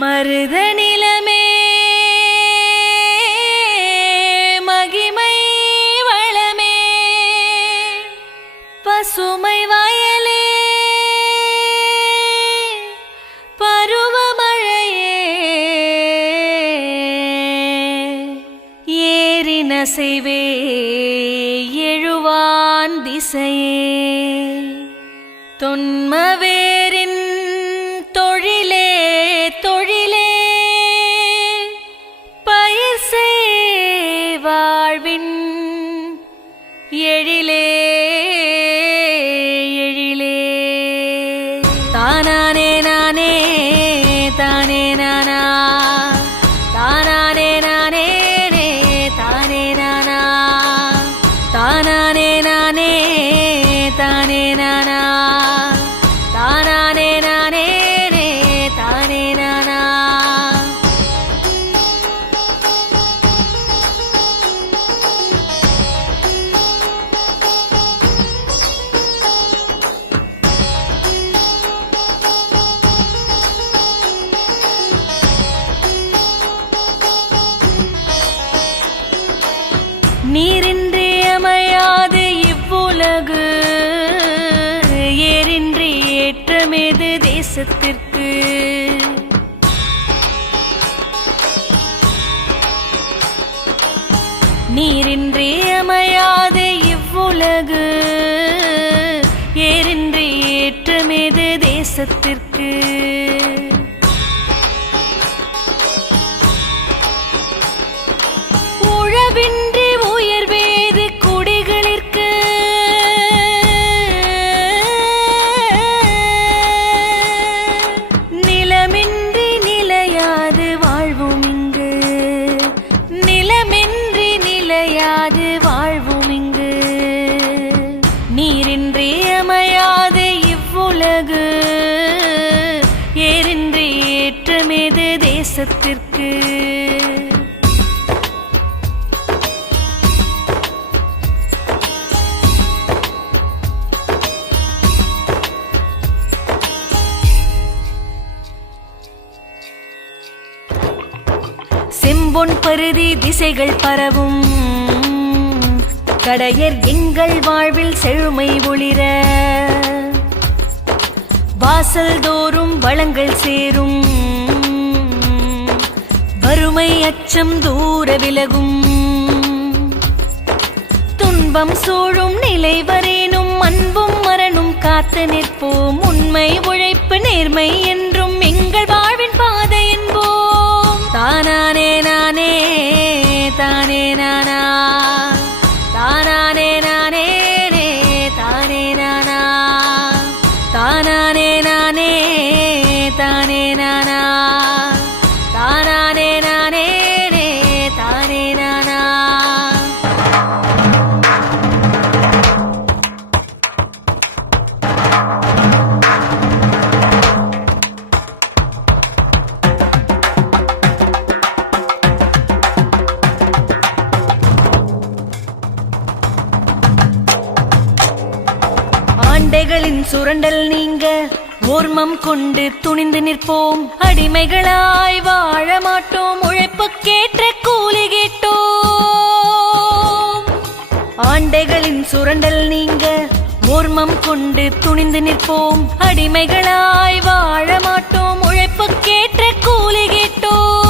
மருத நிலமே மகிமை வளமே பசுமை வயலே பருவமழையே ஏரினசைவே எழுவான் திசையே தொன்மவேரின் தொழிலே தொழிலே பயிர் செய் வாழ்வின் எழிலே எழிலே தானானே நானே தானே நானா தானானே நானே தானே நானா தானானே நானே தானே நானா தானானே நானே தானே நானா நீரின்றி அமையாது இவ்வுலகு ஏரின்றி ஏற்றமேது தேசத்திற்கு நீரின்றி அமையாது இவ்வுலகு ஏரின்றி ஏற்றமேது தேசத்திற்கு உழவின்றி உயர்வேது குடிகளிற்கு நிலமின்றி நிலையாது வாழ்வும் இங்கு நிலமின்றி நிலையாது வாழ்வும் இங்கு நீரின்றி அமையாது இவ்வுலகு ஏரின்றி ஏற்றமேது தேசத்திற்கு செம்பொன் பருதி திசைகள் பரவும் கடையர் எங்கள் வாழ்வில் செழுமை ஒளிர வாசல் தோறும் வளங்கள் சேரும் வறுமை அச்சம் தூர விலகும் துன்பம் சூழும் நிலை வரேனும் அன்பும் மரணும் காத்து நிற்போம் உண்மை உழைப்பு நேர்மை என்றும் எங்கள் வாழ்வின் பாதை என்போம் தானானே நானே தானே நானா தானானே நானே தானே நானா தானானே நானே தானே நானா தானானே நானே தானே நானா ஆண்டைகளின் சுரண்டல் நீங்க ஓர்மம் கொண்டு துணிந்து நிற்போம் அடிமைகளாய் வாழ மாட்டோம் உழைப்புக்கேற்ற கூலி கேட்டோம் ஆண்டைகளின் சுரண்டல் நீங்க ஓர்மம் கொண்டு துணிந்து நிற்போம் அடிமைகளாய் வாழ மாட்டோம் உழைப்புக்கேற்ற கூலி கேட்டோம்